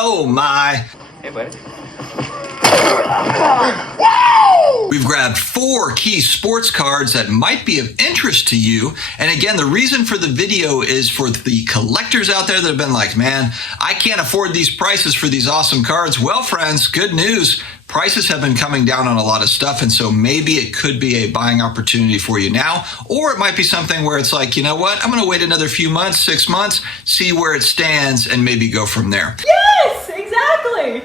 Oh my. Hey, buddy. We've grabbed 4 key sports cards that might be of interest to you. And again, the reason for the video is for the collectors out there that have been like, man, I can't afford these prices for these awesome cards. Well, friends, good news. Prices have been coming down on a lot of stuff, and so maybe it could be a buying opportunity for you now, or it might be something where it's like, you know what, I'm going to wait another few months, 6 months, see where it stands, and maybe go from there. Yes, exactly.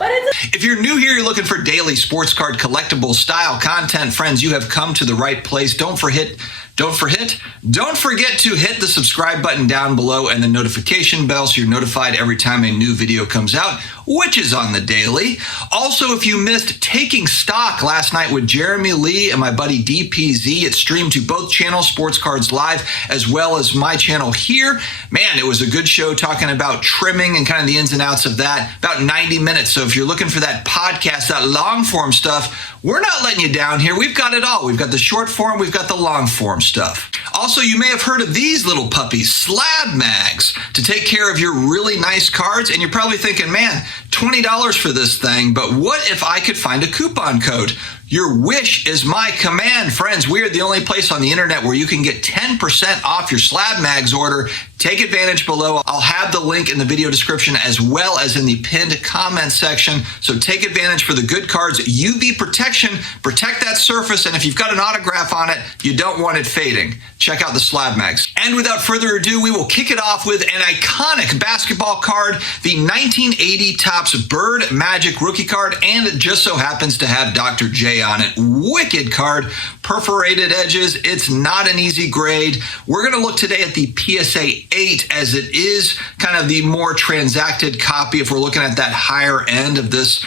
But if you're new here, you're looking for daily sports card collectible style content, friends, you have come to the right place. Don't forget to hit the subscribe button down below and the notification bell so you're notified every time a new video comes out, which is on the daily. Also, if you missed Taking Stock last night with Jeremy Lee and my buddy DPZ, it streamed to both channels, Sports Cards Live, as well as my channel here. Man, it was a good show talking about trimming and kind of the ins and outs of that. About 90 minutes. So if you're looking for that podcast, that long form stuff, we're not letting you down here. We've got it all. We've got the short form, we've got the long form stuff. Also, you may have heard of these little puppies, SlabMags, to take care of your really nice cards. And you're probably thinking, man, $20 for this thing, but what if I could find a coupon code? Your wish is my command, friends. We are the only place on the internet where you can get 10% off your SlabMags order. Take advantage below. I'll have the link in the video description as well as in the pinned comment section. So take advantage for the good cards. UV protection, protect that surface. And if you've got an autograph on it, you don't want it fading. Check out the SlabMags. And without further ado, we will kick it off with an iconic basketball card, the 1980 Topps Bird Magic rookie card, and it just so happens to have Dr. J on it. Wicked card, perforated edges. It's not an easy grade. We're going to look today at the PSA 8 as it is kind of the more transacted copy if we're looking at that higher end of this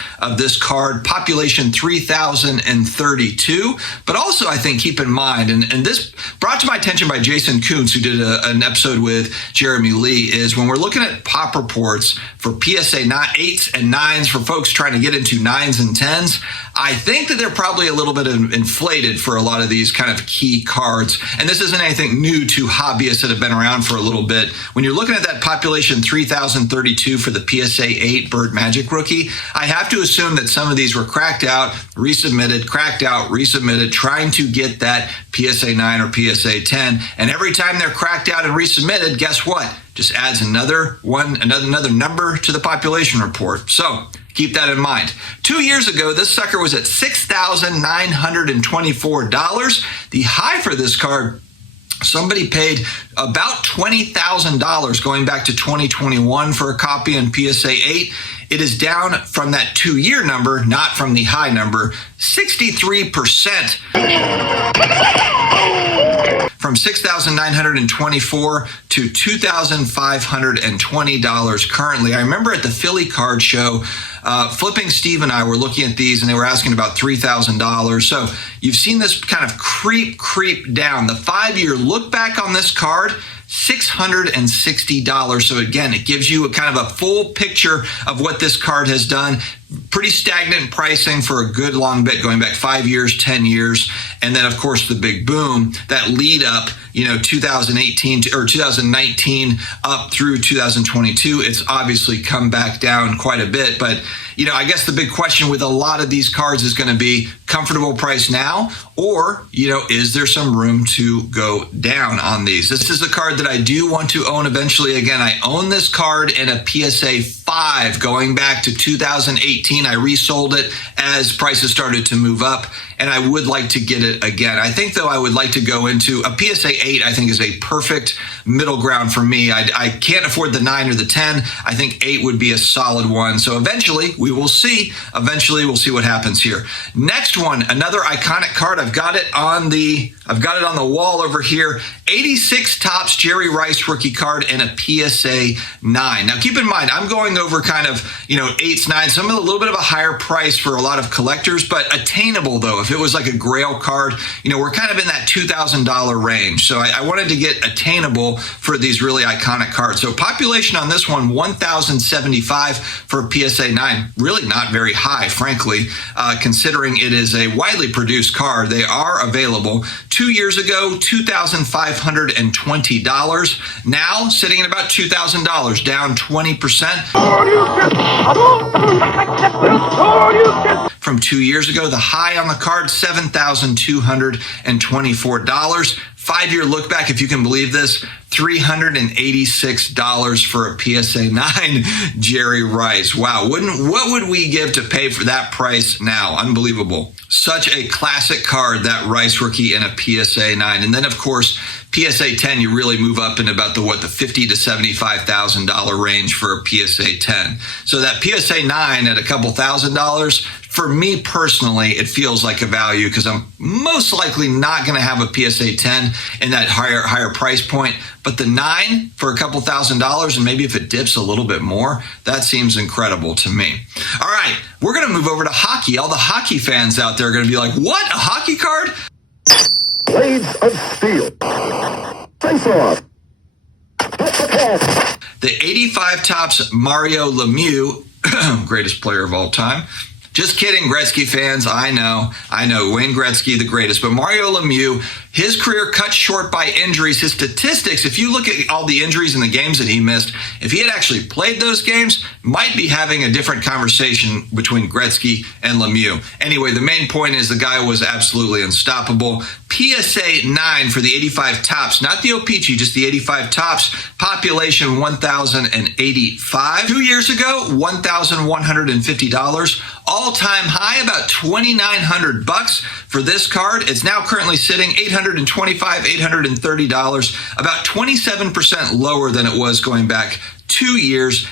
card. Population 3,032. But also, I think, keep in mind, and this brought to my attention by Jason Kuntz, who did an episode with Jeremy Lee, is when we're looking at pop reports for PSA 8s and 9s for folks trying to get into 9s and 10s, I think that they're probably a little bit inflated for a lot of these kind of key cards. And this isn't anything new to hobbyists that have been around for a little bit. When you're looking at that population 3,032 for the PSA 8 Bird Magic rookie, I have to assume that some of these were cracked out, resubmitted, cracked out, resubmitted, trying to get that PSA 9 or PSA 10. And every time they're cracked out and resubmitted, guess what? Just adds another number to the population report. So keep that in mind. 2 years ago, this sucker was at $6,924. The high for this card, somebody paid about $20,000 going back to 2021 for a copy in PSA 8. It is down from that 2-year number, not from the high number, 63%. From $6,924 to $2,520 currently. I remember at the Philly Card Show, Flipping Steve and I were looking at these and they were asking about $3,000. So you've seen this kind of creep down. The 5-year look back on this card, $660. So again, it gives you a kind of a full picture of what this card has done. Pretty stagnant pricing for a good long bit, going back 5 years, 10 years. And then, of course, the big boom, that lead up, 2018 or 2019 up through 2022. It's obviously come back down quite a bit. But, I guess the big question with a lot of these cards is going to be comfortable price now, or, is there some room to go down on these? This is a card that I do want to own eventually. Again, I own this card in a PSA 5 going back to 2018. I resold it as prices started to move up, and I would like to get it again. I think, though, I would like to go into a PSA 8. I think is a perfect middle ground for me. I can't afford the 9 or the 10. I think 8 would be a solid one. So eventually we will see. Eventually we'll see what happens here. Next one, another iconic card. I've got it on the wall over here. 86 Topps Jerry Rice rookie card and a PSA 9. Now keep in mind, I'm going over kind of 8s, 9s, some a little bit of a higher price for a lot of collectors, but attainable though. If it was like a Grail card, we're kind of in that $2,000 range. So I wanted to get attainable for these really iconic cards. So population on this one, 1,075 for a PSA 9. Really not very high, frankly, considering it is a widely produced card. They are available. 2 years ago, $2,520. Now sitting at about $2,000, down 20%. From 2 years ago, the high on the card, $7,224. 5-year look back, if you can believe this, $386 for a PSA 9 Jerry Rice. Wow, what would we give to pay for that price now? Unbelievable. Such a classic card, that Rice rookie in a PSA 9. And then, of course, PSA 10, you really move up into about the $50,000 to $75,000 range for a PSA 10. So that PSA 9 at a couple $1,000s, for me personally, it feels like a value because I'm most likely not going to have a PSA 10 in that higher price point. But the 9 for a couple $1,000s, and maybe if it dips a little bit more, that seems incredible to me. All right, we're going to move over to hockey. All the hockey fans out there are going to be like, what, a hockey card? Blades of Steel. Face off. The 85 Topps Mario Lemieux, greatest player of all time. Just kidding, Gretzky fans. I know. Wayne Gretzky, the greatest. But Mario Lemieux, his career cut short by injuries. His statistics, if you look at all the injuries in the games that he missed, if he had actually played those games, might be having a different conversation between Gretzky and Lemieux. Anyway, the main point is the guy was absolutely unstoppable. PSA 9 for the 85 Topps, not the O-Pee-Chee, just the 85 Topps. Population 1,085. 2 years ago, $1,150. All-time high, about $2,900 for this card. It's now currently sitting $825, $830, about 27% lower than it was going back 2 years.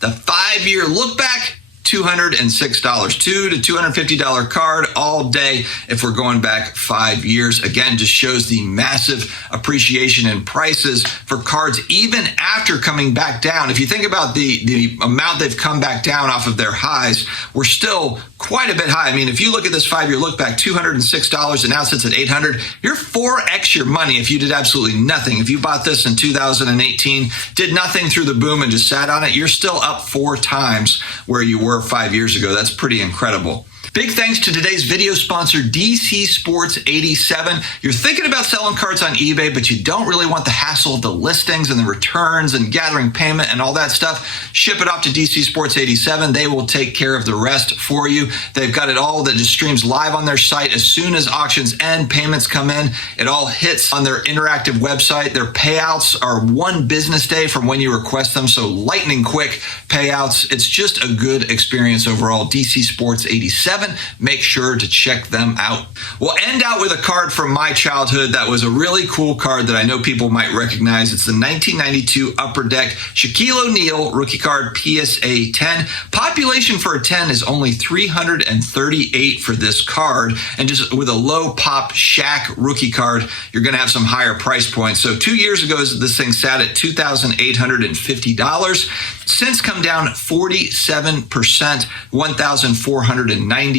The 5-year look back, $206, $200 to $250 card all day if we're going back 5 years. Again, just shows the massive appreciation in prices for cards even after coming back down. If you think about the amount they've come back down off of their highs, we're still quite a bit high. I mean, if you look at this 5-year look back, $206 and now it sits at $800, you're 4x your money if you did absolutely nothing. If you bought this in 2018, did nothing through the boom and just sat on it, you're still up 4 times where you were 5 years ago. That's pretty incredible. Big thanks to today's video sponsor, DC Sports 87. You're thinking about selling cards on eBay, but you don't really want the hassle of the listings and the returns and gathering payment and all that stuff. Ship it off to DC Sports 87. They will take care of the rest for you. They've got it all that just streams live on their site. As soon as auctions end, payments come in, it all hits on their interactive website. Their payouts are 1 business day from when you request them, so lightning quick payouts. It's just a good experience overall. DC Sports 87. Make sure to check them out. We'll end out with a card from my childhood that was a really cool card that I know people might recognize. It's the 1992 Upper Deck Shaquille O'Neal rookie card PSA 10. Population for a 10 is only 338 for this card. And just with a low pop Shaq rookie card, you're going to have some higher price points. So 2 years ago, this thing sat at $2,850. Since come down 47%, $1,492.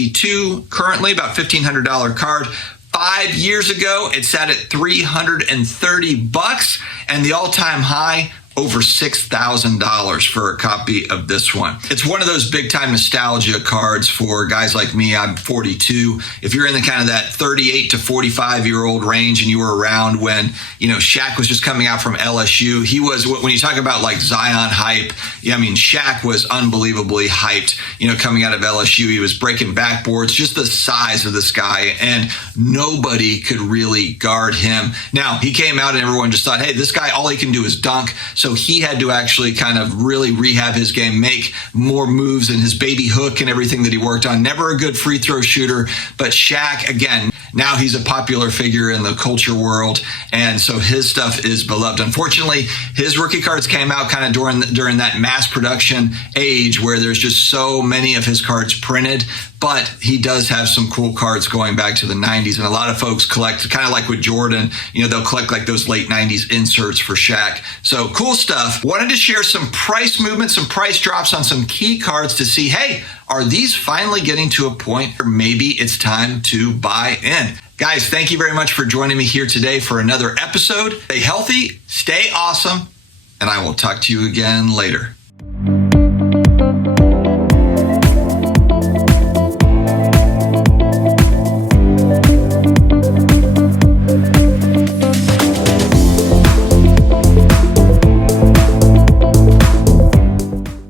Currently about $1,500 card. 5 years ago, it sat at $330, and the all-time high, over $6,000 for a copy of this one. It's one of those big time nostalgia cards for guys like me. I'm 42. If you're in the kind of that 38 to 45 year old range and you were around when, Shaq was just coming out from LSU, he was, when you talk about like Zion hype, I mean, Shaq was unbelievably hyped, coming out of LSU. He was breaking backboards, just the size of this guy, and nobody could really guard him. Now, he came out and everyone just thought, hey, this guy, all he can do is dunk. So he had to actually kind of really rehab his game, make more moves in his baby hook and everything that he worked on. Never a good free throw shooter, but Shaq, again, now he's a popular figure in the culture world, and so his stuff is beloved. Unfortunately, his rookie cards came out kind of during that mass production age where there's just so many of his cards printed, but he does have some cool cards going back to the 90s, and a lot of folks collect, kind of like with Jordan, they'll collect like those late 90s inserts for Shaq. So cool stuff. Wanted to share some price movement, some price drops on some key cards to see, hey, are these finally getting to a point where maybe it's time to buy in? Guys, thank you very much for joining me here today for another episode. Stay healthy, stay awesome, and I will talk to you again later.